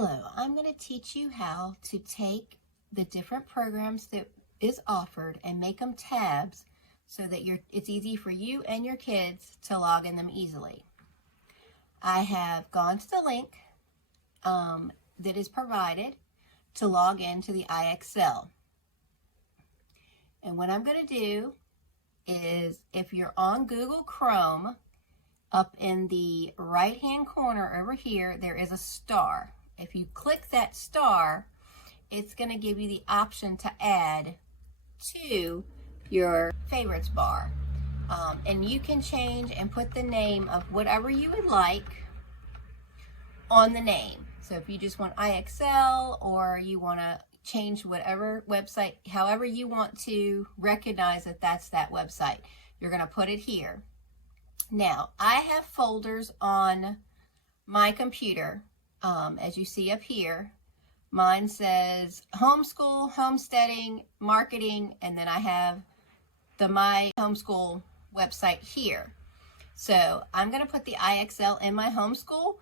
Hello, I'm going to teach you how to take the different programs that is offered and make them tabs so that it's easy for you and your kids to log in them easily. I have gone to the link that is provided to log into the IXL. And what I'm going to do is, if you're on Google Chrome, up in the right hand corner over here, there is a star. If you click that star, it's going to give you the option to add to your favorites bar. And you can change and put the name of whatever you would like on the name. So if you just want IXL, or you want to change whatever website, however you want to recognize that that's that website, you're going to put it here. Now, I have folders on my computer, as you see up here. Mine says homeschool, homesteading, marketing, and then I have the My Homeschool website here. So I'm going to put the IXL in my homeschool,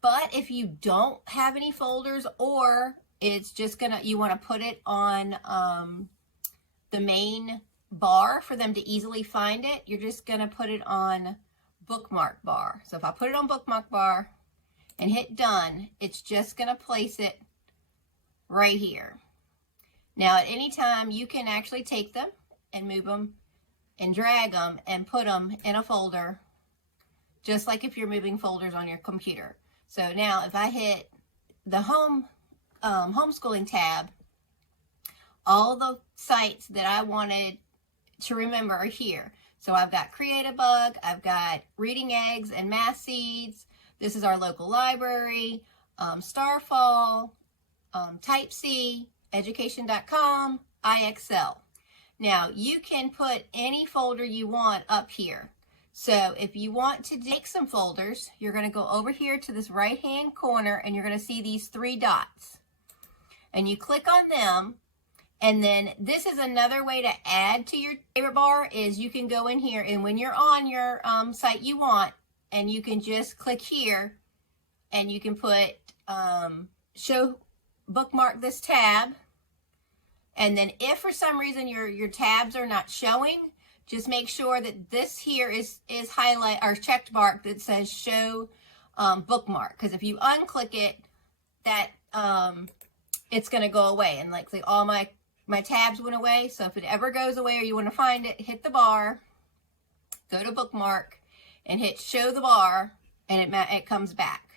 but if you don't have any folders, or it's just you want to put it on the main bar for them to easily find it, you're just going to put it on bookmark bar. So if I put it on bookmark bar and hit done, it's just going to place it right here. Now at any time you can actually take them and move them and drag them and put them in a folder, just like if you're moving folders on your computer. So now if I hit the homeschooling tab, all the sites that I wanted to remember are here. So I've got Create-A-Bug, I've got Reading Eggs and Math Seeds. This is our local library, Starfall, Type C, Education.com, IXL. Now you can put any folder you want up here. So if you want to make some folders, you're going to go over here to this right hand corner and you're going to see these three dots. And you click on them. And then this is another way to add to your favorite bar, is you can go in here, and when you're on your site you want, and you can just click here and you can put show bookmark this tab. And then if for some reason your tabs are not showing, just make sure that this here is highlight or checked mark that says show bookmark, because if you unclick it, that it's going to go away. And like all my tabs went away. So if it ever goes away or you want to find it, hit the bar, go to bookmark and hit show the bar, and it comes back.